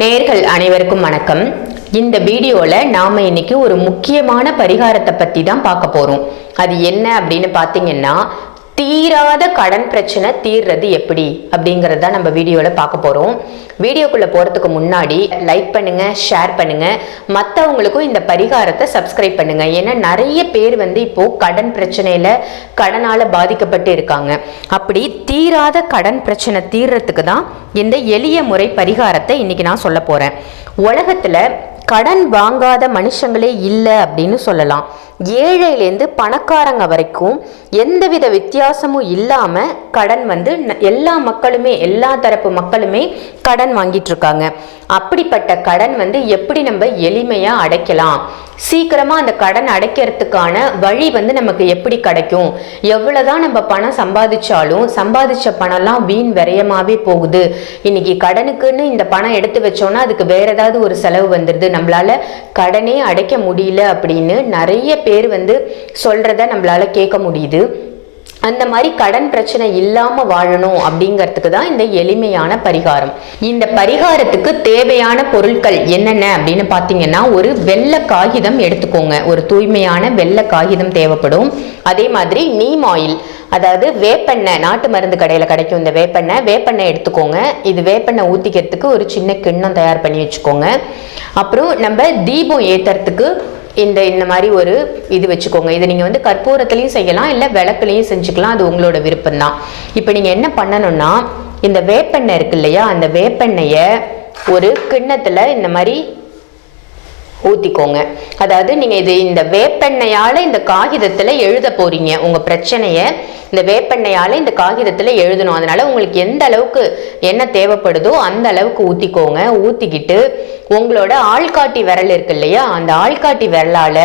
நேர்கள் அனைவருக்கும் வணக்கம். இந்த வீடியோவில் நாம் இன்னைக்கு ஒரு முக்கியமான பரிகாரத்தை பற்றி தான் பார்க்க போகிறோம் அது என்ன அப்படின்னு பார்த்தீங்கன்னா தீராத கடன் பிரச்சனை தீர்றது எப்படி? அப்படிங்கிறது தான் நம்ம வீடியோவில் பார்க்க போகிறோம் வீடியோக்குள்ளே போகிறதுக்கு முன்னாடி லைக் பண்ணுங்கள் ஷேர் பண்ணுங்கள் மற்றவங்களுக்கும் இந்த பரிகாரத்தை சப்ஸ்கிரைப் பண்ணுங்கள் ஏன்னா நிறைய பேர் வந்து இப்போது கடன் பிரச்சனையில் கடனால் பாதிக்கப்பட்டு இருக்காங்க. அப்படி தீராத கடன் பிரச்சனை தீர்றதுக்கு தான் இந்த எளிய முறை பரிகாரத்தை இன்றைக்கி நான் சொல்ல போகிறேன் உலகத்தில் கடன் வாங்காத மனுஷங்களே இல்லை அப்படின்னு சொல்லலாம். ஏழையிலேருந்து பணக்காரங்க வரைக்கும் எந்தவித வித்தியாசமும் இல்லாமல் கடன் வந்து எல்லா மக்களுமே எல்லா தரப்பு மக்களுமே கடன் வாங்கிட்டு இருக்காங்க. அப்படிப்பட்ட கடன் வந்து எப்படி நம்ம எளிமையாக அடைக்கலாம்? சீக்கிரமாக அந்த கடன் அடைக்கிறதுக்கான வழி வந்து நமக்கு எப்படி கிடைக்கும்? எவ்வளோதான் நம்ம பணம் சம்பாதிச்சாலும் சம்பாதிச்ச பணம்லாம் வீண் விரயமாகவே போகுது. இன்னைக்கு கடனுக்குன்னு இந்த பணம் எடுத்து வச்சோம்னா அதுக்கு வேற ஏதாவது ஒரு செலவு வந்துடுது நம்மளால கடனே அடைக்க முடியல அப்படின்னு நிறைய பேர் வந்து சொல்றத நம்மளால கேட்க முடியுது. அந்த மாதிரி கடன் பிரச்சனை இல்லாம வாழணும் அப்படிங்கிறதுக்கு தான் இந்த எளிமையான பரிகாரம். இந்த பரிகாரத்துக்கு தேவையான பொருட்கள் என்னென்ன அப்படின்னு பார்த்தீங்கன்னா ஒரு வெள்ளை காகிதம் எடுத்துக்கோங்க. ஒரு தூய்மையான வெள்ளை காகிதம் தேவைப்படும். அதே மாதிரி நீம் ஆயில் அதாவது வேப்பெண்ணெய் நாட்டு மருந்து கடையில் கிடைக்கும் இந்த வேப்பெண்ணெய் வேப்பெண்ணெய் எடுத்துக்கோங்க. இது வேப்பெண்ணெய் ஊற்றிக்கிறதுக்கு ஒரு சின்ன கிண்ணம் தயார் பண்ணி வச்சுக்கோங்க. அப்புறம் நம்ம தீபம் ஏற்றுறதுக்கு இந்த இந்த மாதிரி ஒரு இது வச்சுக்கோங்க. இதை நீங்கள் வந்து கற்பூரத்துலேயும் செய்யலாம் இல்லை விளக்குலையும் செஞ்சுக்கலாம். அது உங்களோட விருப்பம் தான் இப்போ நீங்கள் என்ன பண்ணணும்னா இந்த வேப்பெண்ணெய் இருக்கு இல்லையா அந்த வேப்பெண்ணெயை ஒரு கிண்ணத்தில் இந்த மாதிரி ஊற்றிக்கோங்க அதாவது நீங்கள் இது இந்த வேப்பெண்ணையால் இந்த காகிதத்தில் எழுத போகிறீங்க உங்கள் பிரச்சனையை இந்த வேப்பெண்ணையால் இந்த காகிதத்தில் எழுதணும். அதனால் உங்களுக்கு எந்த அளவுக்கு என்ன தேவைப்படுதோ அந்த அளவுக்கு ஊற்றிக்கோங்க ஊற்றிக்கிட்டு உங்களோட ஆள்காட்டி விரல் இருக்கு இல்லையா? அந்த ஆள்காட்டி விரலால்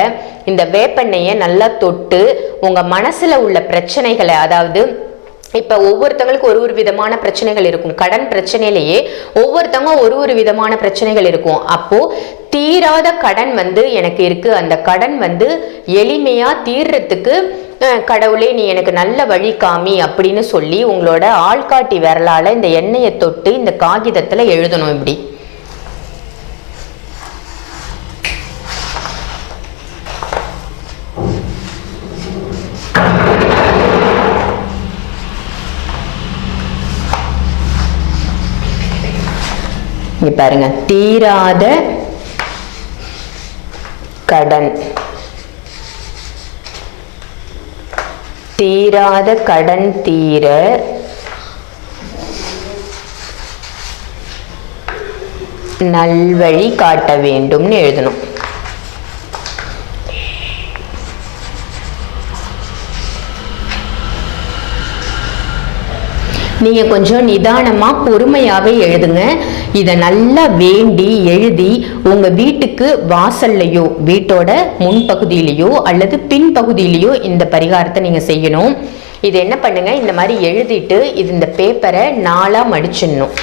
இந்த வேப்பெண்ணையை நல்லா தொட்டு உங்கள் மனசில் உள்ள பிரச்சனைகளை அதாவது இப்போ ஒவ்வொருத்தவங்களுக்கு ஒரு ஒரு விதமான பிரச்சனைகள் இருக்கும். கடன் பிரச்சனையிலேயே ஒவ்வொருத்தவங்க ஒரு ஒரு விதமான பிரச்சனைகள் இருக்கும். அப்போது தீராத கடன் வந்து எனக்கு இருக்கு. அந்த கடன் வந்து எளிமையா தீர்றதுக்கு கடவுளே நீ எனக்கு நல்ல வழி காமி அப்படின்னு சொல்லி உங்களோட ஆள்காட்டி விரலால இந்த எண்ணெயை தொட்டு இந்த காகிதத்துல எழுதணும் இப்படி. இங்க பாருங்க. தீராத கடன். தீராத கடன் தீர நல்வழி காட்ட வேண்டும்னு எழுதணும். நீங்கள் கொஞ்சம் நிதானமாக பொறுமையாகவே எழுதுங்க. இதை நல்லா வேண்டி எழுதி உங்கள் வீட்டுக்கு வாசல்லையோ வீட்டோட முன்பகுதியிலையோ அல்லது பின்பகுதியிலையோ இந்த பரிகாரத்தை நீங்கள் செய்யணும். இது என்ன பண்ணுங்கள் இந்த மாதிரி எழுதிட்டு இது இந்த பேப்பரை நாளாக மடிச்சிடணும்.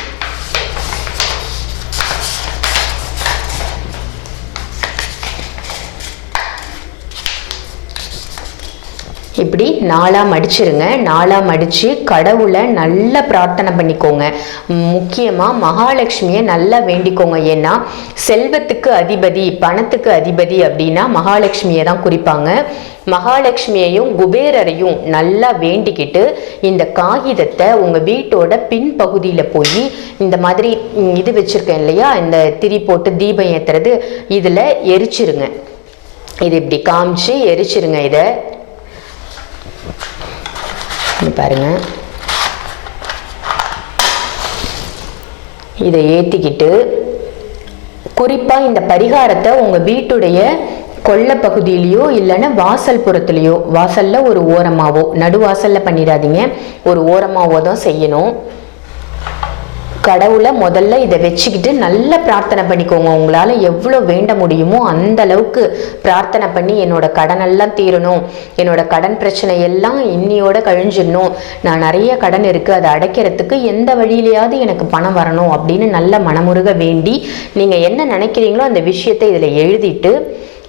இப்படி நாளாக மடிச்சிருங்க. நாளாக மடித்து கடவுளை நல்லா பிரார்த்தனை பண்ணிக்கோங்க. முக்கியமாக மகாலட்சுமியை நல்லா வேண்டிக்கோங்க. ஏன்னா செல்வத்துக்கு அதிபதி பணத்துக்கு அதிபதி அப்படின்னா மகாலட்சுமியை தான் குறிப்பாங்க. மகாலட்சுமியையும் குபேரரையும் நல்லா வேண்டிக்கிட்டு இந்த காகிதத்தை உங்கள் வீட்டோட பின்பகுதியில் போய் இந்த மாதிரி இது வச்சுருக்கேன் இல்லையா? இந்த திரி போட்டு தீபம் ஏத்துறது இதில் எரிச்சிருங்க. இது இப்படி காமிச்சு எரிச்சிருங்க இதை. இது பாருங்கள் இதை ஏற்றிக்கிட்டு குறிப்பாக இந்த பரிகாரத்தை உங்கள் வீட்டுடைய கொல்லை பகுதியிலையோ இல்லைன்னா வாசல் புறத்துலேயோ வாசலில் ஒரு ஓரமாவோ நடுவாசலில் பண்ணிடாதீங்க. ஒரு ஓரமாவோ தான் செய்யணும். கடவுளை முதல்ல இதை வச்சுக்கிட்டு நல்லா பிரார்த்தனை பண்ணிக்கோங்க. உங்களால் எவ்வளோ வேண்ட முடியுமோ அந்த அளவுக்கு பிரார்த்தனை பண்ணி என்னோட கடனெல்லாம் தீரணும். என்னோட கடன் பிரச்சனை எல்லாம் இன்னியோட கழிஞ்சிடணும். நான் நிறைய கடன் இருக்குது அதை அடைக்கிறதுக்கு எந்த வழியிலையாவது எனக்கு பணம் வரணும் அப்படின்னு நல்ல மனமுருக வேண்டி நீங்கள் என்ன நினைக்கிறீங்களோ அந்த விஷயத்தை இதில் எழுதிட்டு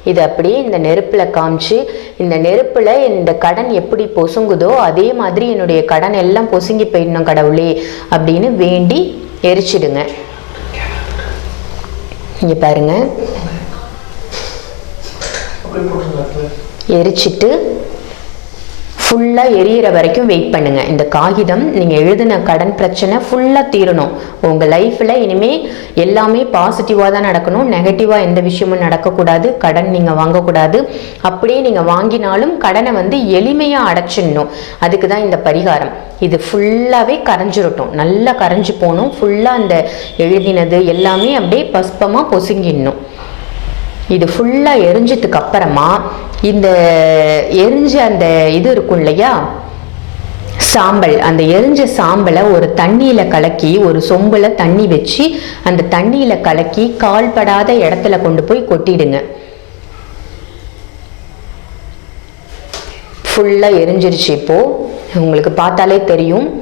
இதை அப்படியே இந்த நெருப்பில் காமிச்சு இந்த நெருப்பில் இந்த கடன் எப்படி பொசுங்குதோ அதே மாதிரி என்னுடைய கடன் எல்லாம் பொசுங்கி போயிடணும் கடவுளே அப்படின்னு வேண்டி எரிச்சிடுங்க. இங்கே பாருங்க. எரிச்சிட்டு ஃபுல்லாக எரியிற வரைக்கும் வெயிட் பண்ணுங்க. இந்த காகிதம் நீங்கள் எழுதின கடன் பிரச்சனை ஃபுல்லாக தீரணும். உங்கள் லைஃப்பில் இனிமேல் எல்லாமே பாசிட்டிவாக தான் நடக்கணும். நெகட்டிவாக எந்த விஷயமும் நடக்கக்கூடாது. கடன் நீங்கள் வாங்கக்கூடாது. அப்படியே நீங்கள் வாங்கினாலும் கடனை வந்து எளிமையாக அடைச்சிடணும். அதுக்கு தான் இந்த பரிகாரம். இது ஃபுல்லாகவே கரைஞ்சிரட்டும். நல்லா கரைஞ்சி போகணும். ஃபுல்லாக அந்த எழுதினது எல்லாமே அப்படியே பஸ்பமாக பொசுங்கிடணும். இது ஃபுல்லாக எரிஞ்சதுக்கு அப்புறமா இந்த எரிஞ்ச அந்த இது இருக்கும் இல்லையா? சாம்பல். அந்த எரிஞ்ச சாம்பலை ஒரு தண்ணியில் கலக்கி ஒரு சொம்பில் தண்ணி வச்சு அந்த தண்ணியில் கலக்கி கால்படாத இடத்துல கொண்டு போய் கொட்டிடுங்க. ஃபுல்லாக எரிஞ்சிருச்சு இப்போது உங்களுக்கு பார்த்தாலே தெரியும்.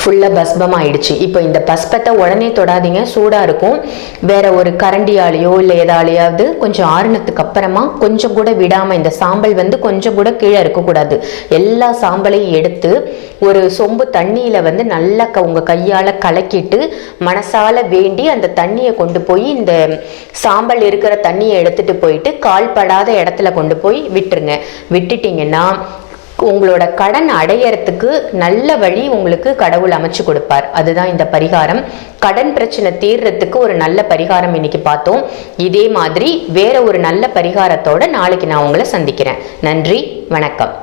ஃபுல்லாக பஸ்பம் ஆயிடுச்சு இப்போ இந்த பஸ்பத்தை உடனே தொடாதீங்க. சூடாக இருக்கும். வேற ஒரு கரண்டியாலேயோ இல்லை எதாலேயாவது கொஞ்சம் ஆறுனத்துக்கு அப்புறமா கொஞ்சம் கூட விடாமல் இந்த சாம்பல் வந்து கொஞ்சம் கூட கீழே இருக்கக்கூடாது. எல்லா சாம்பலையும் எடுத்து ஒரு சொம்பு தண்ணியில் வந்து நல்லா க உங்கள் கையால் கலக்கிட்டு மனசால வேண்டி அந்த தண்ணியை கொண்டு போய் இந்த சாம்பல் இருக்கிற தண்ணியை எடுத்துட்டு போயிட்டு கால்படாத இடத்துல கொண்டு போய் விட்டுருங்க. விட்டுட்டிங்கன்னா உங்களோட கடன் அடையறதுக்கு நல்ல வழி உங்களுக்கு கடவுள் அமைச்சு கொடுப்பார். அதுதான் இந்த பரிகாரம். கடன் பிரச்சனை தீர்றதுக்கு ஒரு நல்ல பரிகாரம் இன்னைக்கு பார்த்தோம். இதே மாதிரி வேற ஒரு நல்ல பரிகாரத்தோட நாளைக்கு நான் உங்களை சந்திக்கிறேன். நன்றி வணக்கம்.